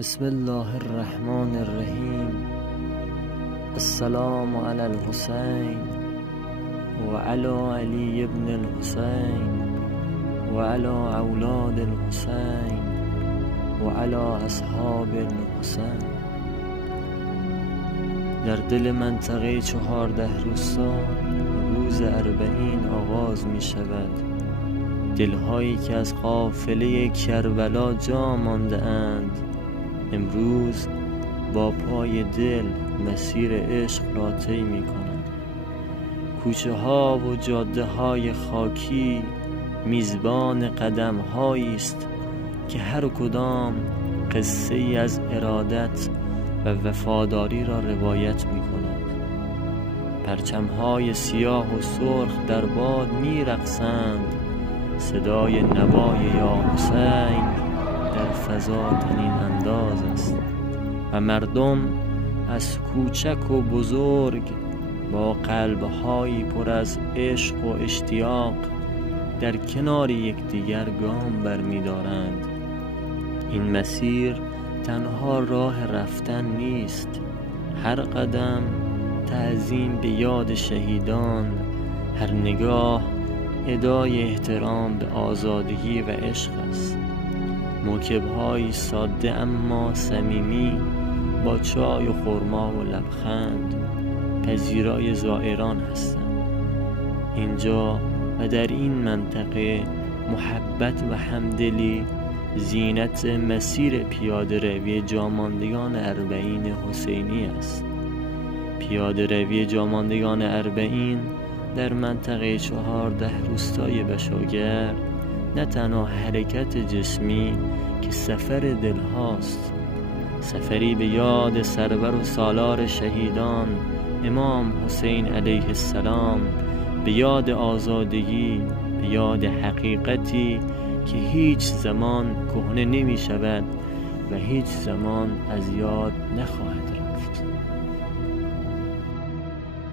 بسم الله الرحمن الرحیم. السلام علی الحسین و علی علی ابن الحسین و علی اولاد الحسین و علی اصحاب الحسین. در دل منطقه 14 روستا روز 40 آغاز می شود. دلهایی که از قافله کربلا جا مانده اند امروز با پای دل مسیر عشق را طی می کنند. کوچه ها و جاده های خاکی میزبان قدم هایی است که هر کدام قصه ای از ارادت و وفاداری را روایت می کند. پرچم های سیاه و سرخ در باد می رقصند. صدای نوای یا حسین در فضا تنین انداز است و مردم از کوچک و بزرگ با قلب‌هایی پر از عشق و اشتیاق در کنار یکدیگر گام برمی‌دارند. این مسیر تنها راه رفتن نیست، هر قدم تعظیم به یاد شهیدان، هر نگاه ادای احترام به آزادگی و عشق است. موکب‌های ساده اما صمیمی با چای و خرما و لبخند پذیرای زائران هستند. اینجا و در این منطقه محبت و همدلی زینت مسیر پیاده روی جاماندگان 40 حسینی است. پیاده روی جاماندگان 40 در منطقه 14 روستای بشاگرد نه تنها حرکت جسمی که سفر دل هاست، سفری به یاد سرور و سالار شهیدان امام حسین علیه السلام، به یاد آزادگی، به یاد حقیقتی که هیچ زمان کهنه نمی شود و هیچ زمان از یاد نخواهد رفت.